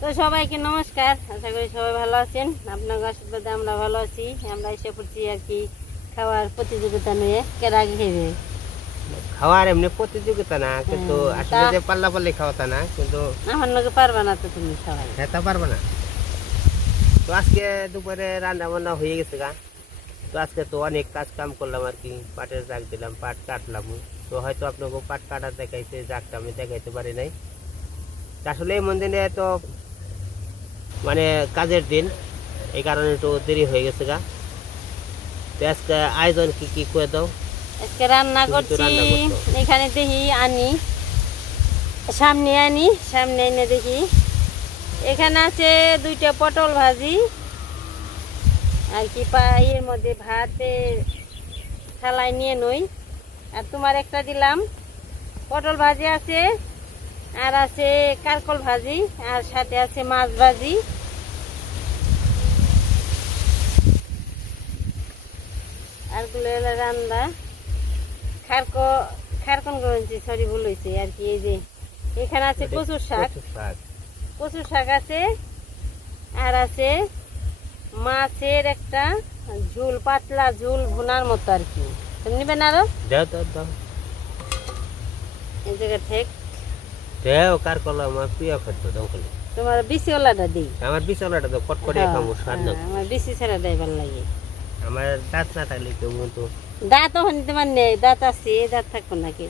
তো সবাইকে নমস্কার, আশা করি সবাই ভালো আছেন। আপনার আশীর্বাদে আমরা ভালো আছি। আমরা এসে পড়ছি আর কি খাওয়ার প্রতিযোগিতা নিয়ে। কেন আগে খেয়ে খাওয়ার এমনি প্রতিযোগিতা না, কিন্তু আসলে যে পাল্লাপাল্লি খাওয়াটা না, কিন্তু আমার লোকে পারবা না তো তুমি সবাই খেতে পারবে না। তো আজকে দুপুরে রান্না বান্না হয়ে গেছে গা। তো আজকে তো অনেক কাজ কাম করলাম আর কি, পাটের জাগ দিলাম, পাট কাটলাম। তো হয়তো আপনাকে পাট কাটা দেখাইছে, জাগটা আমি দেখাইতে পারি নাই। আসলে এমন দিনে তো মানে কাজের দিন, এই কারণে একটু দেরি হয়ে গেছে গা। তো আজকে আয়োজন কি কি করে দাও। আজকে রান্না করছি, এখানে দেখি সামনে এনে দেখি এখানে আছে 2টা পটল ভাজি আর কি এর মধ্যে ভাতে থালায় নিয়ে নই। আর তোমার একটা দিলাম, পটল ভাজি আছে, আর আছে কারকল ভাজি, আর সাথে আছে মাছ ভাজি। আর গুলো রান্না খারকন করেছি, সরি ভুল হয়েছে আর কি। এই যে এখানে আছে কচুর শাক আছে, আর আছে মাছের একটা ঝোল, পাতলা ঝোল ভুনার মতো আর কি। তুমি নিবেন আরো? এই জায়গা ঠিক তোমার বিসিওয়ালাটা দিই। আমার বিসিওয়ালাটা তো কটকটিয়া খাবো, স্বাদ না। আমার বিসি ছাড়াটাই ভালো লাগে। আমার দাঁত না থাকলে কেউ কিন্তু দাঁত ওখানে তোমার নেই, দাঁত আছে, দাঁত থাকবো নাকি?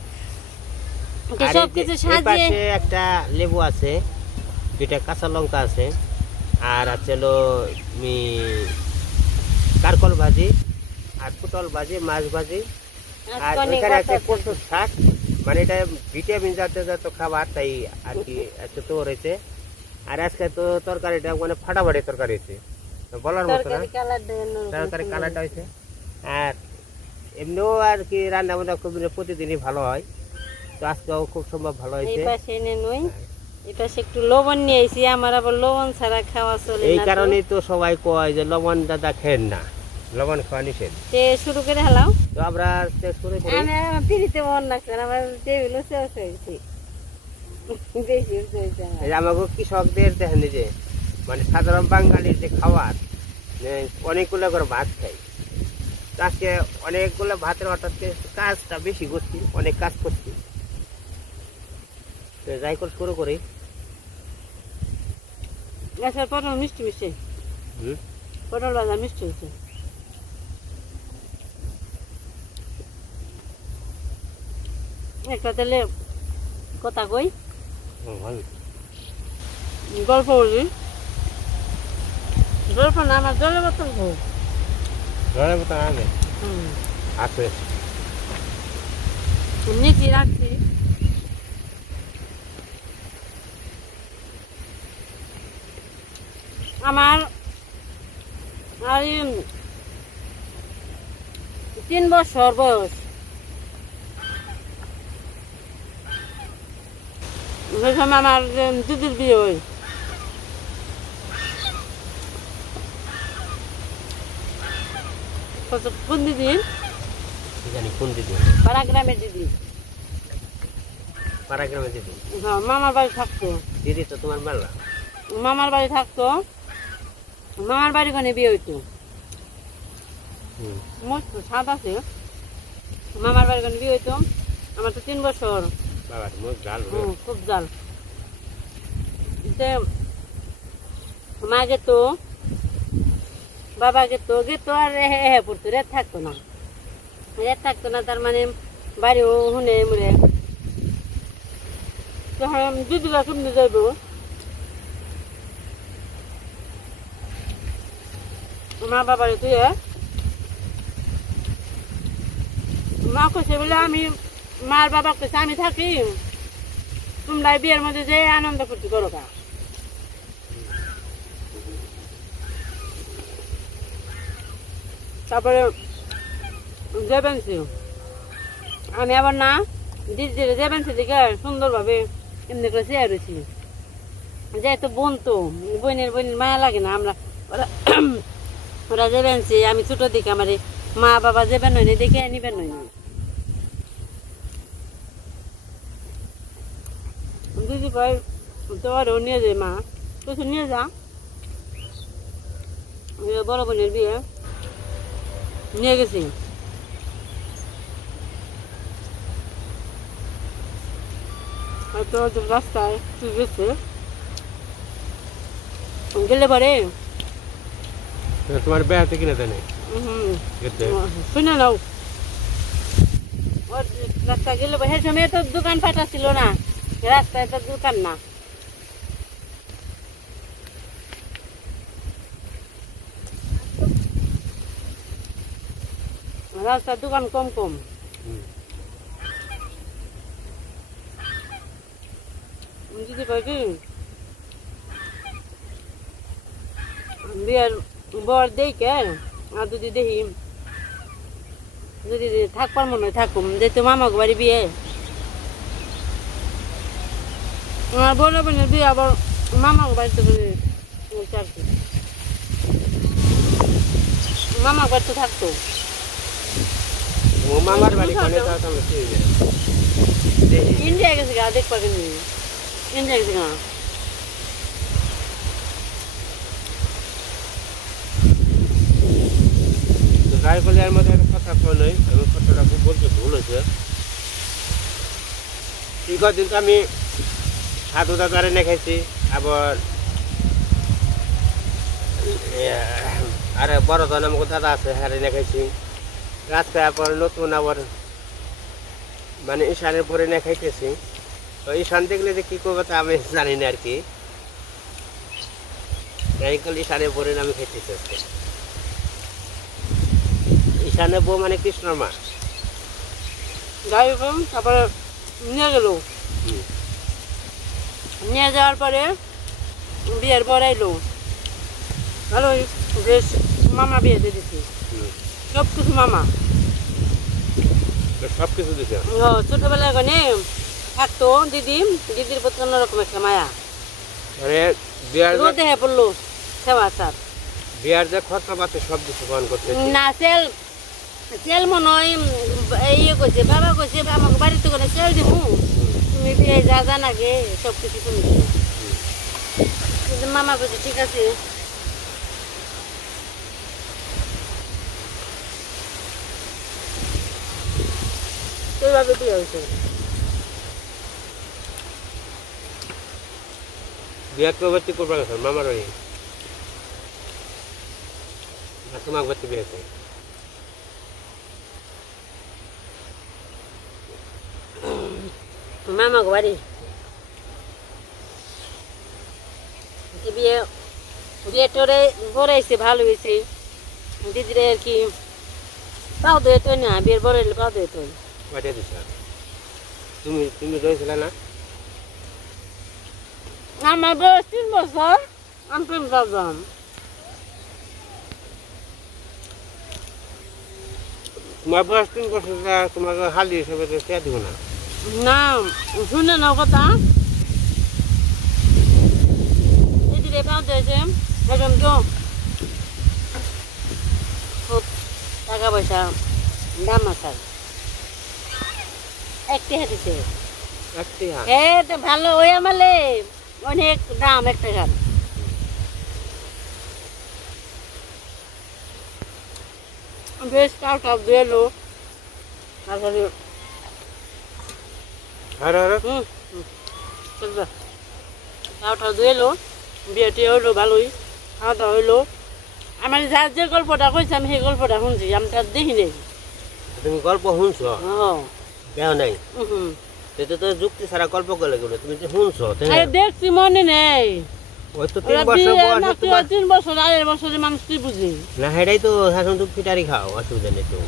সবকিছু সাজিয়ে একটা লেবু আছে, 2টা কাঁচা লঙ্কা আছে, আর আছে হলো কারকল ভাজি, আর পটল ভাজি, মাছ ভাজি, আর ওইখানে একটা কচুর শাক। মানে এটা ভিটামিন জাতীয় খাবার, তাই আর কি আজকে তো রয়েছে। আর আজকে তো তরকারিটা মানে ফাটাফাটি তরকারি হয়েছে, বলার মতো না। তরকারি কালারটা হয়েছে। আর এমনিও আর কি রান্না বান্না খুব প্রতিদিনই ভালো হয়, তো আজকেও খুব সম্ভব ভালো হয়েছে। এই পাশে একটু লবণ নিয়ে এসেছি, আমার আবার লবণ ছাড়া খাওয়া চলে না। এই কারণেই তো সবাই কয় যে লবণ দাদা খেন না, লবণ খাওয়া নিষেধ। শুরু করে হেলাও, তো আমরা শুরু করি। আমি ফ্রিতে মন রাখছি, আমার টেবিল শেষ হয়েছে, বেশি হয়েছে। আমাকে কৃষকদের দেখেন যে মানে সাধারণ বাঙালির যে খাবার, অনেকগুলো করে ভাত খাই। আজকে অনেকগুলো ভাতের অর্থাৎ কাজটা বেশি করছি, অনেক কাজ করছি। যাই করে শুরু করি। পটল মিষ্টি মিষ্টি, পটল ভাজা মিষ্টি হয়েছে। একটা তেলে কথা কই, গল্প বলি। গল্প না, আমার জলের বোতল হোক, জলের বোতল আনে আছে, নিচে রাখছি। আমার আর 3 বছর বয়স, ওই সময় আমার দিদির বিয়ে হয়। কোন দিদি? কোন দিদি? পাড়া গ্রামের দিদি। পাড়া গ্রামের দিদি? হ্যাঁ, মামার বাড়ি থাকতো। দিদি তো তোমার মেলা মামার বাড়ি থাকতো, মামার বাড়ি ওখানে বিয়ে হইতো। মস্ত স্বাদ আছে, মামার বাড়ি ওখানে বিয়ে হইতো। আমার তো 3 বছর। খুব জাল। মা গেতো, বাবা গেতো, আর পড়তো, রেত থাকতো না, তার মানে বাড়িও হুনে মুড়ে। তখন দিদিরা কেমনি যাইব, মা বাবার তুই মা কইছে বলে আমি, মার বাবা কইছে আমি থাকি, তোমরা বিয়ের মধ্যে যে আনন্দ ফুর্তি করো কা। তারপরে জেবেন্সি, আমি আবার না দিদির জেবেন্সি দিকে সুন্দরভাবে এমনি করে চেয়ার রয়েছি। যেহেতু বোন তো বোনের মায়া লাগে না, আমরা ওরা জেবেন্সি, আমি ছোট দিকে আমার মা বাবা যাবেন হয়নি দেখে নিবেন হয়নি। দিদি ভাই তোমারও নিয়ে যায় মা, কিছু নিয়ে যা বড় বোনের বিয়ে নিয়ে গেছি হয়তো রাস্তায় তুই গেছে গেলে পরে তোমার বেড়াতে কিনে দেয় নাই শুনে নাও রাস্তা গেলে সেই সময় তো দোকান পাটা ছিল না রাস্তায় তো দোকান না রাস্তার দোকান কম কম যদি কয় কি বিয়ের বর দেখে আর যদি দেখি যদি থাকবার মনে হয় থাকুম যেহেতু মামাকে বাড়ি বিয়ে আমার বড় বোনের বিয়ে আবার মামাকে বাড়িতে আর কি মামাকে বাড়িতে থাকতো মামার বাড়ি ইন্ডিয়া গেছে গা দেখবা কিন্তু ইন্ডিয়া গেছে গা গায়ে বলে এর মধ্যে একটা কথা কই আমি কথাটা খুব বলতে ভুল হয়েছে ঠিক দিন তো আমি সাধু দাদারে এনে খাইছি আবার আরে বড় ধন আমাকে দাদা আছে হ্যাঁ এনে খাইছি রাস্তায় পর নতুন আবার মানে ঈশানের পরে এনে খাইতেছি তো ঈশান দেখলে যে কী করবো তা আমি জানি না আর কি ঈশানের পরে আমি খাইতেছি আজকে ঈশানের বউ মানে কৃষ্ণর মা যাই হোক তারপরে নিয়ে গেল নিয়ে যাওয়ার পরে বিয়ের পর আইলো ভালো বেশ মামা বিয়ে দিয়ে দিচ্ছি সব কিছু মামা সব কিছু দিছে ছোটবেলায় ওখানে থাকতো দিদির প্রতি অন্যরকম একটা মায়া রোদে হয়ে পড়লো সেবা স্যার বিয়ার যে খরচা পাতে সব কিছু বহন করতে না সেল মনে হয় ইয়ে করছে বাবা করছে আমাকে বাড়িতে করে সেল দিব তুমি বিয়ে যা জানাকে সব কিছু তুমি কিন্তু মামা বলছে ঠিক আছে এইভাবে বিয়ে হয়েছে বিয়া তো ভর্তি করবা না স্যার মামার বাড়ি তোমাকে ভর্তি বিয়েছে মামাকে বাড়ি বিয়ে বিয়েটারে বড়াইছে ভালো হয়েছে দিদিরে আর কি পাও তো এতই না বিয়ের বড় হইলে পাও তো এতই কয়টা দিছ তুমি রয়েছিলে না আমার বয়স 3 বছর আমি প্রেম করলাম তোমার বয়স 3 বছর তোমাকে হালি হিসেবে কে দিব না না শুনে নাও কথা দিদিরে পাও দিয়েছে এখন তো খুব টাকা পয়সা দাম আছে একটি হাতিছে হ্যাঁ তো ভালো ওই আমালে অনেক দাম একটা গান বেশ টাকা দিলো তারপরে টাকা দিলো বিয়েটি হইলো ভালোই খাওয়া দাওয়া হইলো আমার যার যে গল্পটা কইছে আমি সেই গল্পটা শুনছি আমি তার দেখি নাই তুমি গল্প শুনছ কেউ নাই সেটা তো যুক্তি ছাড়া গল্প করে গেলো তুমি যে শুনছ দেখছি মনে নেই ওই তো 3 বছর বয়স 3 বছর 8 বছরের মানুষ কি বুঝে না হেডাই তো এখন তুমি ফিটারি খাও অসুবিধা নেই তো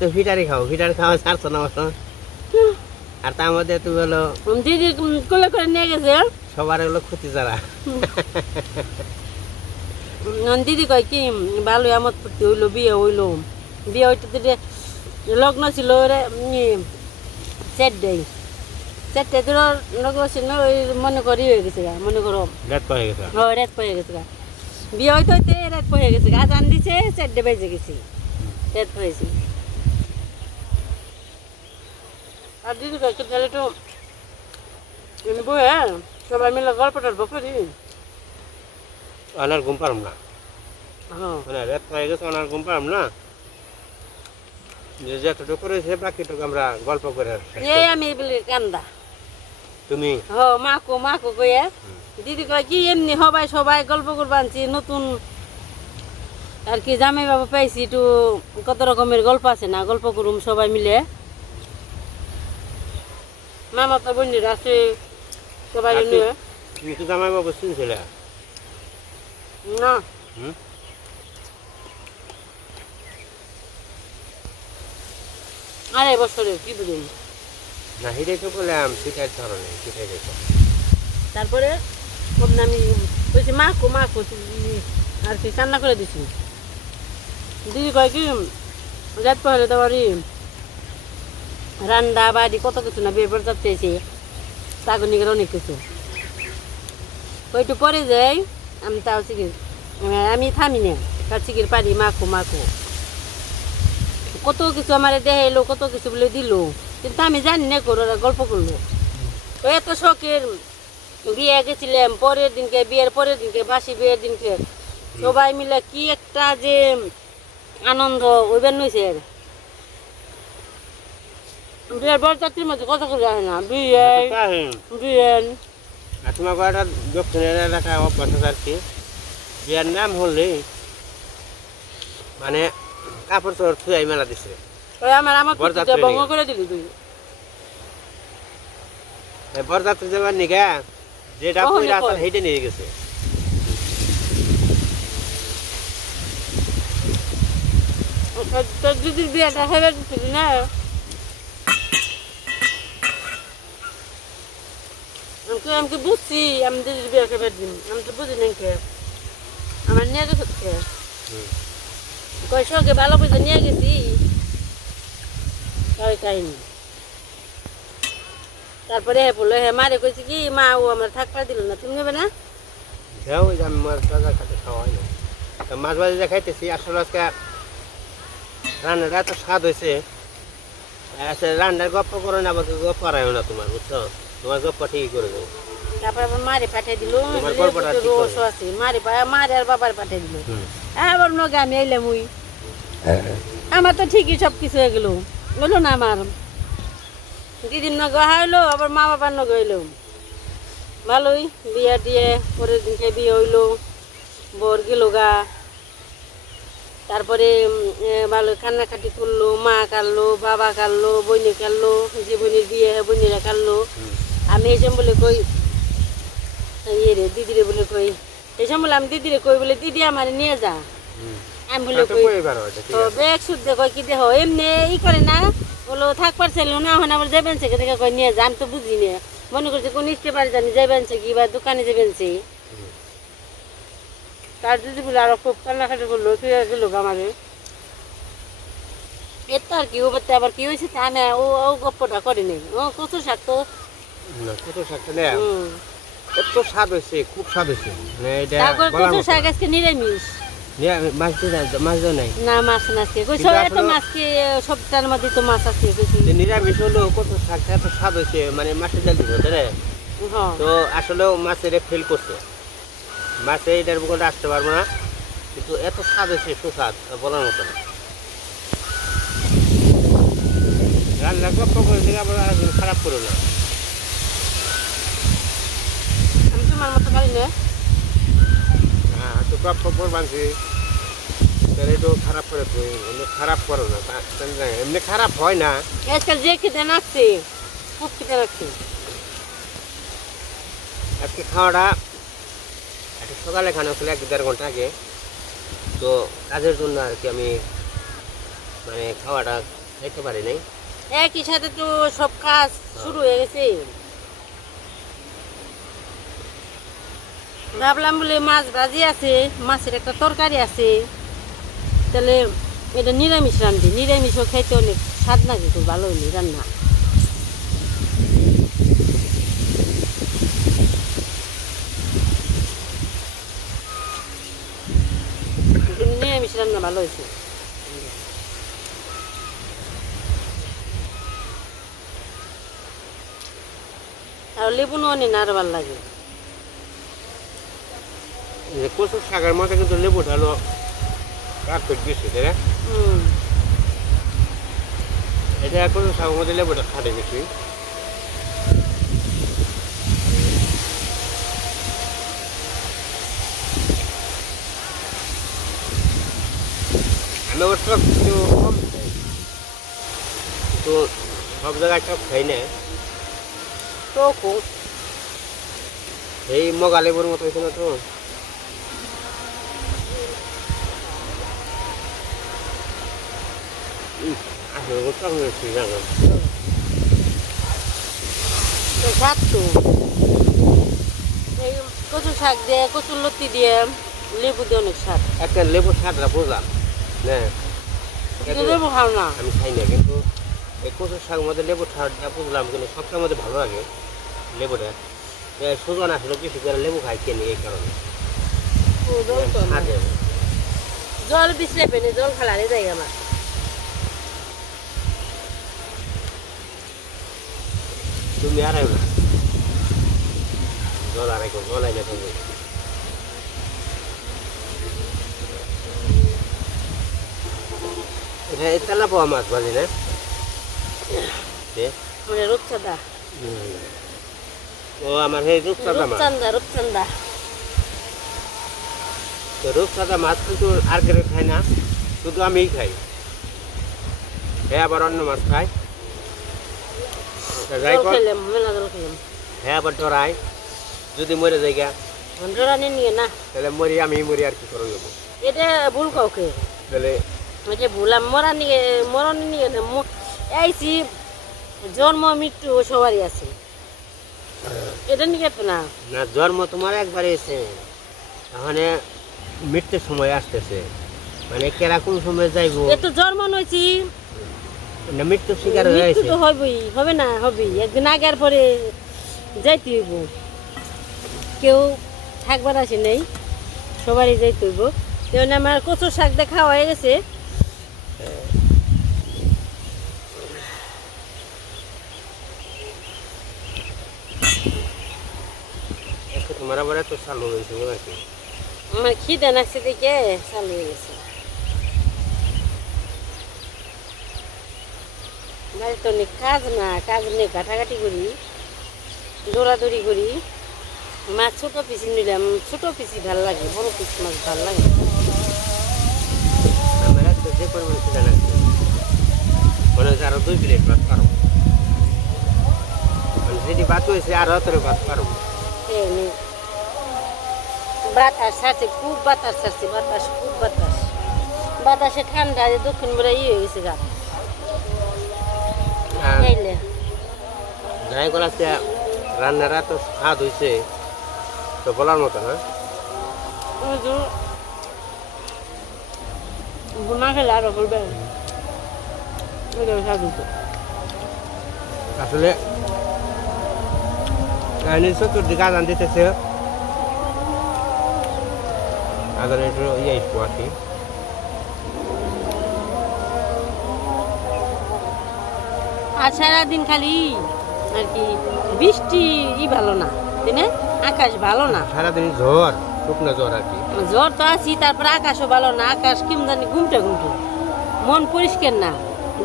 তো ফিটারি খাওয়া ছাড়ছো না বছর আর তার মধ্যে তুমি হলো দিদি কোলে করে নিয়ে গেছে সবার হলো ক্ষতি যারা দিদি কয় কি ভালো আমত ফুর্তি হইলো বিয়ে হইতে লগ্ন ছিল চারটে তোর লগ্ন ছিল ওই মনে করি হয়ে গেছে গা মনে করো রাত পয়ে গেছে রাত পয়ে গেছে গা বিয়ে হইতে হইতে রাত পয়ে গেছে গা আজান দিছে 4টে বেজে গেছে রাত পয়েছে আর দিদি কয় তাহলে তো এনে বয়ে সবাই মিলে গল্প টল্প করি। অনার ঘুম পারম না, হ্যাঁ মানে রাত হয়ে গেছে, অনার ঘুম পারম না। যে যতটুকু করেছে বাকিটুকু আমরা গল্প করে শেষ এই করি। আমি বলি কান্দা তুমি হ মাকো মাকো কয়ে দিদি কয় কি এমনি সবাই সবাই গল্প করবা আনছি নতুন আর কি জামাই বাবু পাইছি একটু কত রকমের গল্প আছে না গল্প করুম সবাই মিলে মামা তো বোনের আছে সবাই আর নিয়ে তুমি তো জামাই বাবু শুনছিলে? না হুম? আড়াই বছরে কি বুঝুন না হিরে তো বললাম পিঠার ধরনে পিঠাই দেখো। তারপরে আমি বলছি মাকো মাকো আর কি কান্না করে দিছি দিদি কয় কি রাত পহলে তোমারই রান্না বাড়ি কত কিছু না বের পর যাচ্ছে তাগনিকের অনেক কিছু একটু পরে যাই আমি তাও চিকির আমি থামি না তার চিকির পারি মাখো মাখো কত কিছু আমার দেখাইলো কত কিছু বলে দিল কিন্তু আমি জানি না করো গল্প করলো তো এত শখের বিয়ে গেছিলাম পরের দিনকে বিয়ের পরের দিনকে বাসি বিয়ের দিনকে সবাই মিলে কি একটা যে আনন্দ ওইবার নইছে বিয়ের বরযাত্রীর মধ্যে কথা করে আসে না বিয়ে বিয়ে আর তোমার একটা দক্ষিণের এলাকায় অভ্যাস আছে আর কি, বিয়ের নাম হলে মানে কাপড় চোপড় থুয়াই মেলা দিছে। ওই আমার বরযাত্রী ভঙ্গ করে দিলি তুই বরযাত্রী যাবার নিগা যেটা কখনই পয়রা আসল কয়। হেঁটে নিয়ে গেছে। তোর দিদির বিয়েটা হেবে দিচ্ছিলি না আমি তো বুঝছি আমি দিদির বিয়ে খেবে দিন আমি তো বুঝি নাই কে আমার নিয়ে গেছে কে কয় শখে ভালো পয়সা নিয়ে গেছি তাই কাহিনি তারপরে হে বললো হে মারে কইছি কি মা ও আমার থাকবা দিল না তুমি নেবে না যাও ওই যে আমি মাছ ভাজা খাতে খাওয়া হয় না, তো মাছ ভাজা খাইতেছি। আসলে আজকে রান্নাটা এত স্বাদ হয়েছে, আচ্ছা রান্নার গপ্প করো না, আমাকে গপ্প করাইও না তোমার, বুঝছো? তোমার গপ্প ঠিকই করে দেবো। তারপর আবার মারে পাঠিয়ে দিল তোমার গল্পটা ঠিক করে। রোস আছে মারে মারে আর বাবার পাঠিয়ে দিল আবার নগে আমি এলাম ওই আমার তো ঠিকই সব কিছু হয়ে গেল বললো না আমার দিদির নগে হাইলো আবার মা বাবার নগে হইলো ভালোই বিয়ে দিয়ে পরের দিনকে বিয়ে হইলো বর গেল গা তারপরে ভালো কান্নাকাটি করলো মা কাটলো বাবা কাটলো বইনে কাটলো যে বোনের বিয়ে বোনেরা কাটলো আমি এসে বলে কই ইয়ে রে দিদিরে বলে কই এসে বলে আমি দিদিরে কই বলে দিদি আমার নিয়ে যা আমি বলে কই ব্যাগ শুদ্ধ কই কি দেহ এমনি ই করে না বলো থাকবার চাইলো না এখন আবার যাবেন সে থেকে কই নিয়ে যা আমি তো বুঝি না মনে করছে কোন ইস্টে পারে জানি যাবেন সে কি বা দোকানে যাবেন সে তার দিদি বলে আরো খুব কান্নাকাটি করলো তুই গেল আমারে এর তো আর কি ও বাচ্চা আবার কি হয়েছে আমি ও গপ্পটা করিনি ও কচু শাক তো কত শাকটা নেই এত স্বাদ হয়েছে, খুব স্বাদ হয়েছে। মানে এটা তারপর বলার কচু মতো শাক না। আজকে নিরামিষ মাছ দিয়ে মাছ দেওয়া নাই, না মাছ না আজকে কই কিন্তু সব এত আসলে- মাছকে সবটার মধ্যে তো মাছ আছে কইছি যে নিরামিষ হলেও কত শাকটা এত স্বাদ হয়েছে, মানে মাছের জাল দিতে রে। হ্যাঁ তো আসলেও মাছের ফেল করছে, মাছে এটার বুকে আসতে পারবো না, কিন্তু এত স্বাদ হয়েছে সুস্বাদ বলার মতো না। রান্না গপ্প করে থেকে আবার আরেকদিন খারাপ করো না। আমি তোমার মতো পারি না হ্যাঁ তো গপ্প করবানছি তাহলে তো খারাপ করে তুই এমনি খারাপ করো না, এমনি খারাপ হয় না। আজকাল যে খেতে নাকছে খুব খেতে নাকছে আজকে খাওয়াটা একটা সকালে খানো ছিল 1-1.5 ঘন্টা আগে, তো কাজের জন্য আর কি আমি মানে খাওয়াটা খাইতে পারি নাই। একই সাথে তো সব কাজ শুরু হয়ে গেছে ভাবলাম বলে মাছ ভাজি আছে মাছের একটা তরকারি আছে তাহলে এটা নিরামিষ রান্ধি নিরামিষও খাইতে অনেক স্বাদ লাগে খুব ভালো হইনি রান্না নিরামিষ রান্না ভালো হয়েছে আর লেবু নি না আরো ভালো লাগে। কচু শাকের মধ্যে কিন্তু লেবুটা হলো পারফেক্ট বেশি, তাই না? এটা কচু শাকের মধ্যে লেবুটা খাটে বেশি। আমি অবশ্য একটু কম খাই, কিন্তু সব জায়গায় সব খাই না। তো এই মগা লেবুর মতো হয়েছে না তো। আসলে কম হয়েছে জানো, স্বাদ তো এই কচু শাক দিয়ে কচুর লতি দিয়ে লেবু দিয়ে অনেক স্বাদ। একটা লেবুর স্বাদটা বুঝলাম না, লেবু খাও না? আমি খাই না, কিন্তু এই কচুর শাকের মধ্যে লেবুর স্বাদটা বুঝলাম, কিন্তু সবটার মধ্যে ভালো লাগে লেবুটা। সুজন আসলে বেশি করে লেবু খাই কেনি এই কারণে। জল বিছলে পেনে জল খালারে যাই আমার। তুমি আড়াই না জল আড়াই কর, জল আইলে তুমি এটা তেলা পাওয়া মাছ ভাজি না? রূপচাঁদা। ও আমার সেই রূপচাঁদা মাছ। রূপচাঁদা তো রূপচাঁদা মাছ কিন্তু আর কেউ খাই না, শুধু আমিই খাই। হ্যাঁ আবার অন্য মাছ খাই, হ্যাঁ আবার ডরাই, যদি মরে যাই গা ডরানি নিয়ে না, তাহলে মরি, আমি মরি আর কি করে নেবো। এটা ভুল কাউকে তাহলে ভুলাম মরণ নিয়ে না। এইছি জন্ম মৃত্যু সবারই আছে, এটা নিয়ে তো না। না জন্ম তোমার একবারে এসে, তাহলে মৃত্যুর সময় আসতেছে, মানে কেরা কোন সময় যাইব। এত জন্ম নইছি না মৃত্যুর শিকার হয়ে মৃত্যু তো হবেই, হবে না হবেই, একদিন আগের পরে যাইতে হইব। কেউ থাকবার আসে নেই, সবারই যাইতে হইব। তেমন আমার কচুর শাক দেখা হয়ে গেছে। তোমার আবার এত চালু হয়েছে নাকি? আমার খিদে নাকছে দেখে চালু হয়ে গেছে। বাড়িতে অনেক কাজ না, কাজ নিয়ে ঘাটাঘাটি করি, দৌড়াদৌড়ি করি। মাছ ছোট পিসি নিলাম, ছোট পিসি ভাল লাগে, বড় পিস মাছ ভাল লাগে। আমার একটা যে পরিমাণ খিদে লাগছে মনে হচ্ছে আরো 2 প্লেট ভাত পারো, মানে যেটি ভাত হয়েছে আরো তোর ভাত পারো। বাতাস ছাড়ছে, খুব বাতাস ছাড়ছে, বাতাস খুব বাতাস, বাতাসে ঠান্ডা দক্ষিণ বেড়া হয়ে গেছে গা। যাই করে আজকে রান্নারা তো স্বাদ হয়েছে, তো বলার মতো না। না খেলে আরো বলবে আসলে চতুর্দিকে আজান দিতেছে, আজানের একটু ইয়ে আসবো আর কি। আর সারাদিন খালি আর কি বৃষ্টি ভালো না, তাই না? আকাশ ভালো না, সারাদিন ঝড়, শুকনো ঝড় আর কি। ঝড় তো আছি, তারপরে আকাশও ভালো না, আকাশ কেমন জানি ঘুমটে ঘুমটে, মন পরিষ্কার না।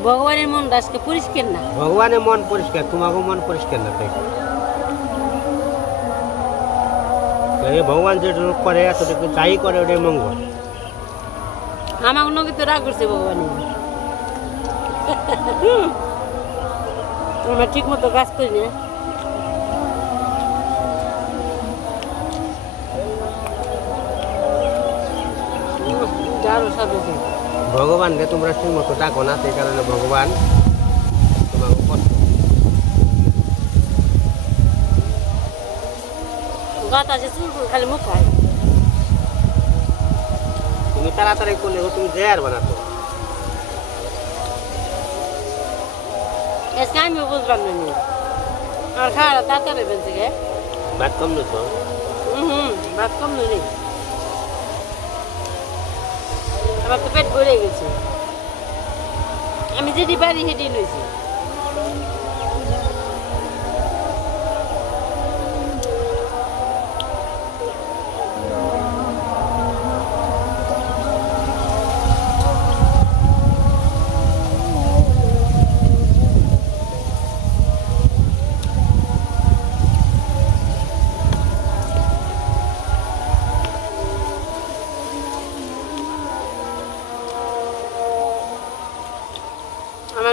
ভগবানের মন আজকে পরিষ্কার না। ভগবানের মন পরিষ্কার, তোমাকে মন পরিষ্কার না। তাই ভগবান যেটুকু করে এতটুকু যাই করে ওটাই মঙ্গল। আমার নগে তো রাগ করছে ভগবান, আমরা ঠিক মতো কাজ করি না। ভগবানকে তোমরা ঠিক মতো ডাকো না, সেই কারণে ভগবান তোমাকে কষ্ট। বাতাসে চুল খালি মুখ খায়। তুমি তাড়াতাড়ি করলে তুমি যে আর বানাতো। আজকে আমিও বুঝলাম না, আর খাওয়া তাড়াতাড়ি বেঁচে গে ভাত কম নিত। ভাত কম নেই, আমার তো পেট ভরে গেছে। আমি যেটি পারি সেটি নিয়েছি।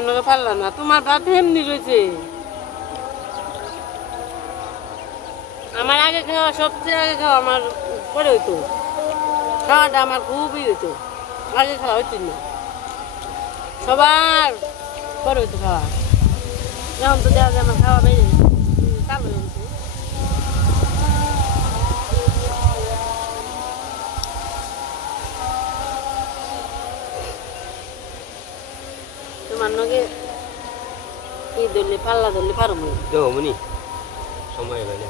নাকি পারলা না তোমার ভাত এমনি রয়েছে আমার আগে খাওয়া সবচেয়ে আগে খাওয়া আমার পরে হইতো খাওয়াটা আমার খুবই হইতো আগে খাওয়া হইতো না সবার পরে হইতো খাওয়া এখন তো দেওয়া যায় আমার খাওয়া বেড়ে চালু হয়ে গেছে তোমার নগে ই ধরলে পাল্লা ধরলে পারো দেবনি সময় বেলে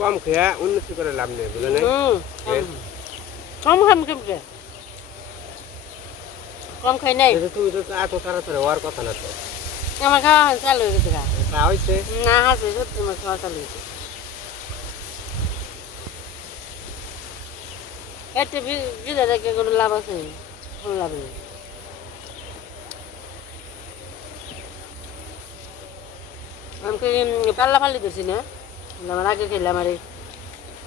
কম খেয়ে উন্নতি করে লাভ নেই বুঝলেন কম খাম কেমন কম খাই নাই তুমি তো এত তাড়াতাড়ি হওয়ার কথা না তো আমার খাওয়া চালু হয়ে গেছে তা হয়েছে না আছে সত্যি আমার খাওয়া চালু হয়েছে এতে বিদা দেখে কোনো লাভ আছে কোনো লাভ নেই আমাকে পাল্লা ফাল্লি ধরছি না আমার আগে খেলে আমার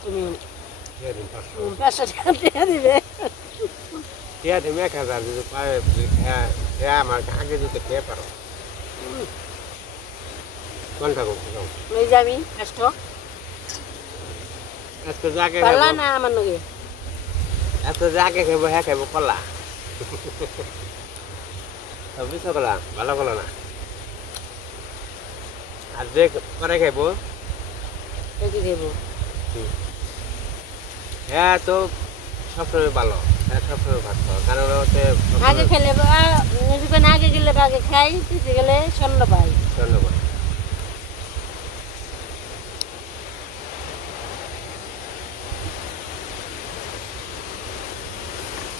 তুমি 500 টাকা দিয়ে দিবে খেয়ে দেবে 1000 যদি পায় খেয়ে আমার আগে যদি খেয়ে পারো কোনটা করতে যাও ওই যে আমি কষ্ট আজকে যাকে পাল্লা না আমার নগে আজকে যাকে খাবো হ্যাঁ খাবো কলা বুঝছো কলা ভালো কলা না আর যে করে খাইবো কি খাইবো হ্যাঁ তো সবসময় ভালো হ্যাঁ সবসময় ভাত খাওয়া কারণ হচ্ছে আগে খেলে আগে গেলে আগে খাই পিছিয়ে গেলে স্বর্ণ পাই ধন্যবাদ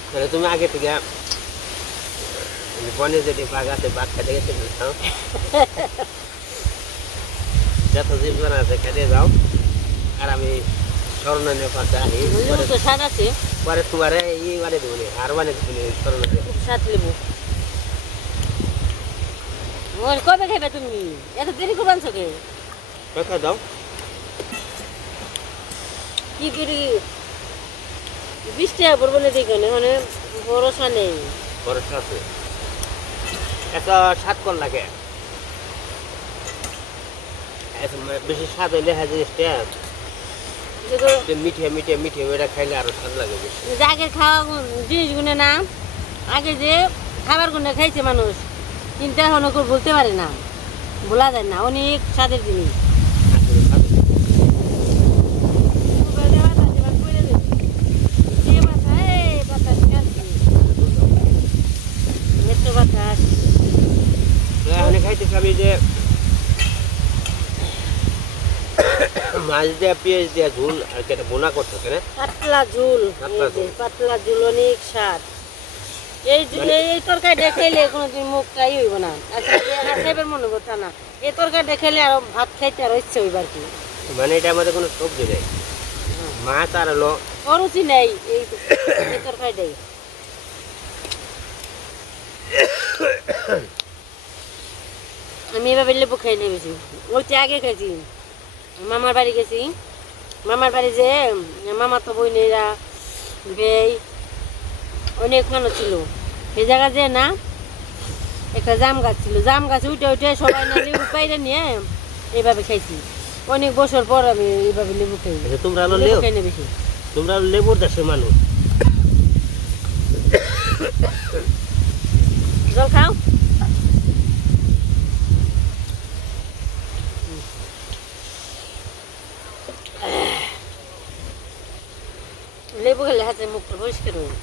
তাহলে তুমি আগে থেকে বনে যদি বাঘ আছে বাঘ খেতে গেছে যত জীবন আছে খেতে যাও আর আমি স্মরণের পাশে আনি তো স্বাদ আছে পরে তোমার ই বানিয়ে দেবো আর বানিয়ে দেবো স্মরণের স্বাদ লেবু কবে খাইবে তুমি এত দেরি করবান কে কথা দাও কি করি 20 টাকা পড়বো না দেখো না মানে ভরসা নেই ভরসা আছে এত স্বাদ কর লাগে বেশি স্বাদ হইলে হ্যাঁ জিনিসটা মিঠে মিঠে মিঠে ওইটা খাইলে আরো স্বাদ লাগে বেশি আগের খাওয়া জিনিসগুলো না আগে যে খাবার গুলো খাইছে মানুষ কিন্তু এখন ওকে বলতে পারে না বলা যায় না অনেক স্বাদের জিনিস খাইতেছি আমি যে মাছ দিয়ে পেঁয়াজ দিয়ে ঝুল আর কেটে বোনা করতেছে না পাতলা ঝুল পাতলা ঝুল অনেক স্বাদ এই তরকারিটা খেলে কোনোদিন মুখটাই হইব না খাইবার মনে করতা না এই তরকারিটা খেলে আর ভাত খাইতে আর ইচ্ছে হইবার কি মানে এটা আমাদের কোনো সবজি নেই মাছ আর হলো অরুচি নেই এই তরকারিটাই আমি এভাবে লেবু খাই নিয়ে বেশি ওইটা আগে খাইছি মামার বাড়ি গেছি মামার বাড়ি যে মামা তো বইনেরা বেই অনেক মানুষ ছিল সেই জায়গা যে না একটা জাম গাছ ছিল জাম গাছ উঠে উঠে সবাই না লেবু পাইরে নিয়ে এইভাবে খাইছি অনেক বছর পর আমি এইভাবে লেবু খাই তোমরা খাই না বেশি তোমরা লেবুর দেশের মানুষ জল খাও লেবু খেলে হাতে মুখটা পরিষ্কার হয়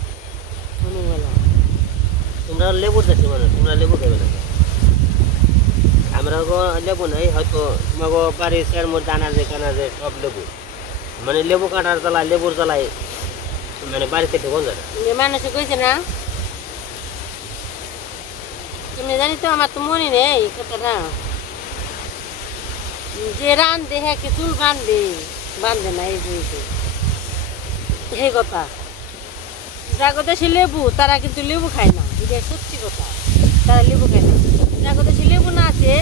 তোমরা লেবুর দেশের মানুষ তোমরা লেবু খাবে না আমরা লেবু নাই হয়তো তোমাকে বাড়ির চেয়ার মধ্যে আনা যায় কানা যায় সব লেবু মানে লেবু কাটার জ্বালায় লেবুর জ্বালায় মানে বাড়িতে ঢুকন যায় মানুষে কইছে না তুমি জানি তো আমার তো মনে নেই কথাটা যে রান্ধে হ্যাঁ চুল বাঁধে না এই বুঝেছে এই কথা যাগো দেশে লেবু তারা কিন্তু লেবু খায় না, এটা সত্যি কথা। তারা লেবু খায় না, যাগো দেশে লেবু না আছে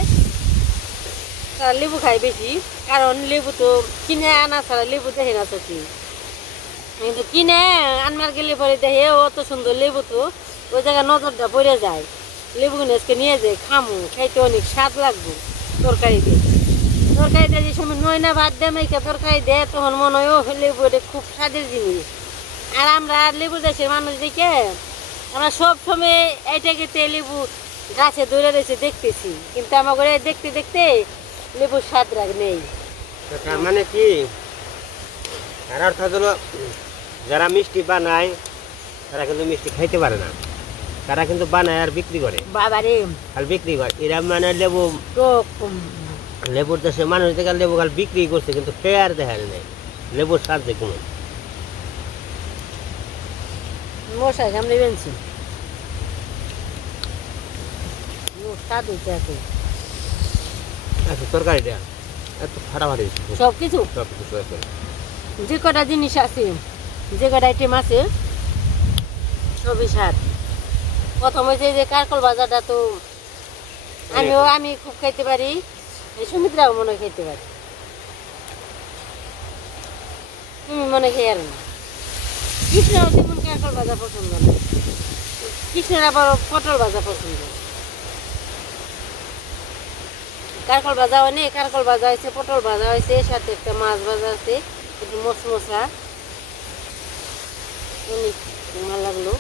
তারা লেবু খায় বেশি, কারণ লেবু তো কিনে আনা ছাড়া লেবু দেখে না সত্যি। কিন্তু কিনে আনবার গেলে পরে দেখে অত সুন্দর লেবু, তো ওই জায়গায় নজরটা পড়ে যায়। লেবুগুলো আজকে নিয়ে যায়, খামু, খাইতে অনেক স্বাদ লাগবে। তরকারি দিয়ে যে সময় নয়না ভাত দেয় মেয়েকে তরকারি দেয়, তখন মনে হয় ও লেবু এটা খুব স্বাদের জিনিস। আর আমরা লেবু দেশের মানুষ দেখে আমরা সব সময় এইটাকে লেবু গাছে ধরে রয়েছে দেখতেছি, কিন্তু আমার ঘরে দেখতে দেখতে লেবুর স্বাদ রাগ নেই। তার মানে কি, তার অর্থ হলো যারা মিষ্টি বানায় তারা কিন্তু মিষ্টি খাইতে পারে না, তারা কিন্তু বানায় আর বিক্রি করে। বাবারে আর বিক্রি করে এরা মানে লেবু, লেবুর দেশে মানুষ দেখে লেবু খাল বিক্রি করছে, কিন্তু খেয়ে আর দেখা নেই লেবুর স্বাদ যে কোনো। মশাই সামনে বেনছি স্বাদ হচ্ছে এত। আচ্ছা তরকারিটা এত ফাটাফাটি সব কিছু সব কিছু আছে, যে কটা জিনিস আছে, যে কটা আইটেম আছে সবই স্বাদ। প্রথম হয়েছে যে কারকল ভাজাটা, তো আমি খুব খাইতে পারি, সুমিত্রাও মনে হয় খাইতে পারি, তুমি মনে খেয়ে আর না। কৃষ্ণরাও তেমন কারকল ভাজা পছন্দ না, কৃষ্ণের আবার পটল ভাজা পছন্দ। কারকল ভাজা হয় নেই, কারকল ভাজা হয়েছে, পটল ভাজা হয়েছে, সাথে একটা মাছ ভাজা আছে, একটু মশমশা, অনেক ভালো লাগলো।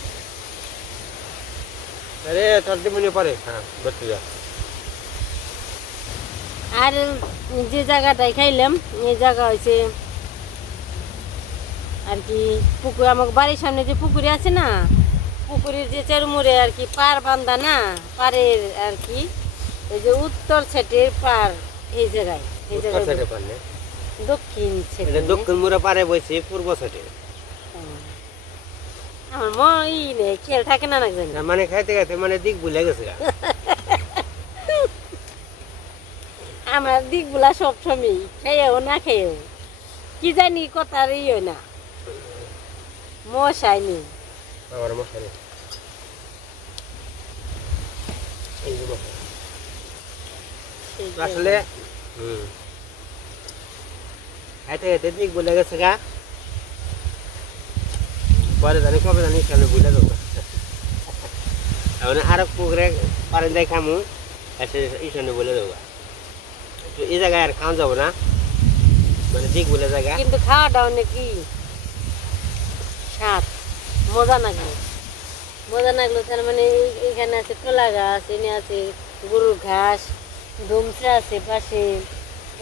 আরে তোর দিমনি পরে হ্যাঁ ধরতে যা। আর যে জায়গাটায় খাইলাম এই জায়গা হয়েছে আর কি পুকুর, আমার বাড়ির সামনে যে পুকুরে আছে না, পুকুরের যে চারুমুড়ে আর কি পার বান্ধা না, পাড়ের আর কি ওই যে উত্তর সাইডের পার, এই জায়গায়, এই জায়গায় দক্ষিণ সাইডে, দক্ষিণ মুড়ে পারে বইছে পূর্ব সাইডে। আমার মনে নেই, খেয়াল থাকে না, না জানি মানে খাইতে খাইতে মানে দিক ভুলে গেছে। আমার দিকগুলা সবসময় খেয়েও না খেয়েও কি জানি কথার ইয়ে না, মশাই নেই। আমার মশারি আসলে খাইতে খাইতে দিক ভুলে গেছে গা, পরে জানি কবে জানি কেন ভুলে যাবো। এখন আর পুকুরে পারে যাই খামু, এসে ইসানে বলে দেবো, এই জায়গায় আর খাওয়া যাবো না, মানে দিক বলে জায়গা। কিন্তু খাওয়াটা অনেক কি স্বাদ, মজা লাগলো, মজা লাগলো। তার মানে এখানে আছে কলা গাছ, এনে আছে গরুর ঘাস, ধুমসা আছে পাশে,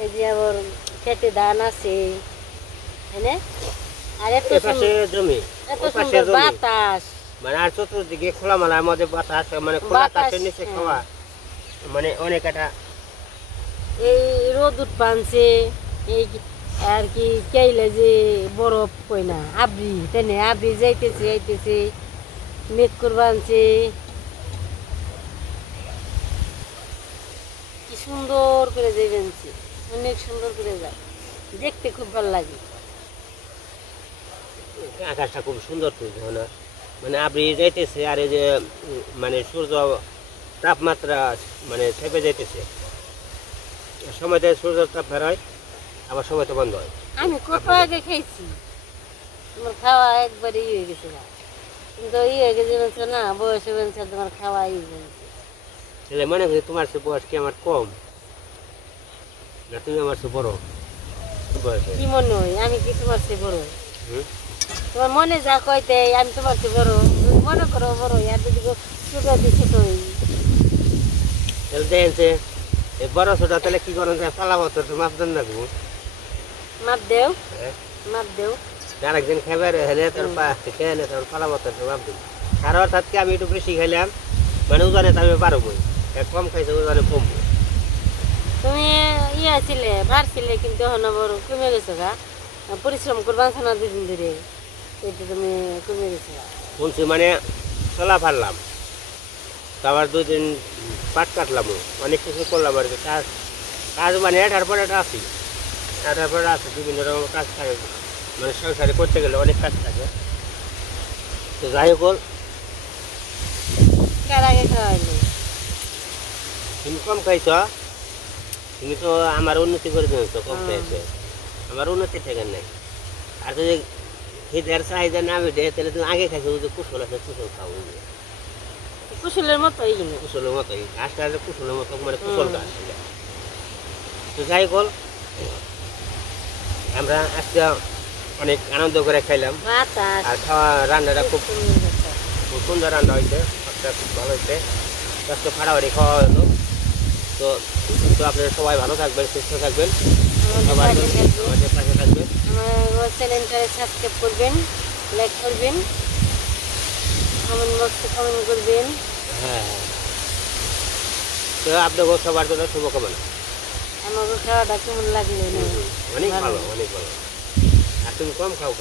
এই যে আবার খেতে ধান আছে, হ্যাঁ, আর এত জমি, এত সুন্দর বাতাস, মানে আর চতুর্দিকে খোলা মালার মধ্যে বাতাস, মানে খোলা আকাশের নিচে খাওয়া, মানে অনেক একটা এই রোদ পানছে, এই আর কি কেইলে যে বরফ কই না আবরি, তেনে আবরি যাইতেছে আইতেছে, মেঘ করবা আনছে, কি সুন্দর করে যাইবেনছে, অনেক সুন্দর করে যায়, দেখতে খুব ভালো লাগে। আকাশটা খুব সুন্দর তো, মানে আপনি যাইতেছে, আর এই যে মানে সূর্য তাপমাত্রা মানে চেপে যাইতেছে, সময়তে সূর্যের তাপ বেরোয়, আবার সময়তে বন্ধ হয়। আমি কত আগে খাইছি, তোমার খাওয়া একবারে ই হয়ে গেছে, কিন্তু ই হয়ে গেছে না, বয়সে বেঞ্চে তোমার খাওয়া ই হয়েছে। তাহলে মনে করি তোমার সে বয়স কি আমার কম, না তুমি আমার সে বড় বয়সে? কি মনে হয় আমি কি তোমার চেয়ে বড়? তোমার মনে যা কয় দেয় আমি তোমার চেয়ে বড় মনে করো, বড় আর যদি ছোট ছোট হই, তাহলে দেখছে বড় ছোট, তাহলে কি করেন পালা বছর মাপ দেন না, মাপ দেও, মাপ দেও, আরেকদিন খাবার হেলে তোর খেলে তোর পালা বছর মাপ দিন। আর অর্থাৎ কি আমি একটু বেশি খাইলাম, মানে ওজনে তো আমি পারবো, কম খাইছে ওজনে কমবো। তুমি ইয়ে ছিলে ভার ছিলে, কিন্তু এখন আবার কমে গেছো গা, পরিশ্রম করবা না দুদিন ধরে, এটা তুমি কমে গেছো গা। শুনছি মানে চলা পারলাম, আবার 2 দিন পাট কাটলাম, অনেক কিছু করলাম আর কি, কাজ কাজ মানে এটার পর এটা আসি, এটার পর আছে বিভিন্ন রকম কাজ মানে সংসারে করতে গেলে অনেক কাজ থাকে। তো যাই হোক, কার আগে খাওয়াইলে তুমি কম খাইছ, তুমি তো আমার উন্নতি করে দিয়েছ, কম খাইছে, আমার উন্নতি থেকে নাই। আর যদি খিদের চাহিদা না আমি দেয় তাহলে তুমি আগে খাইছো, যে কুশল আছে কুশল খাবো, কুশলের মতোই কিনে কুশলের মতোই গাছটা আছে, কুশলের মতো মানে কুশল গাছ। তো যাই হোক, আমরা আজকে অনেক আনন্দ করে খাইলাম। বাতাস আর খাওয়া রান্নাটা খুব সুন্দর। খুব সুন্দর রান্না হয়েছে, সবটা খুব ভালো হয়েছে, আজকে ফাটাফাটি খাওয়া হলো। তো তো আপনারা সবাই ভালো থাকবেন, সুস্থ থাকবেন, সবার আমাদের পাশে থাকবেন। আমার চ্যানেলটাকে সাবস্ক্রাইব করবেন, লাইক করবেন, কমেন্ট বক্সে কমেন্ট করবেন। হ্যাঁ, তো আপনাদের সবার জন্য শুভকামনা। আমাকে খাওয়াটা কেমন লাগলো না? অনেক ভালো, অনেক ভালো। আর তুমি কম খাও।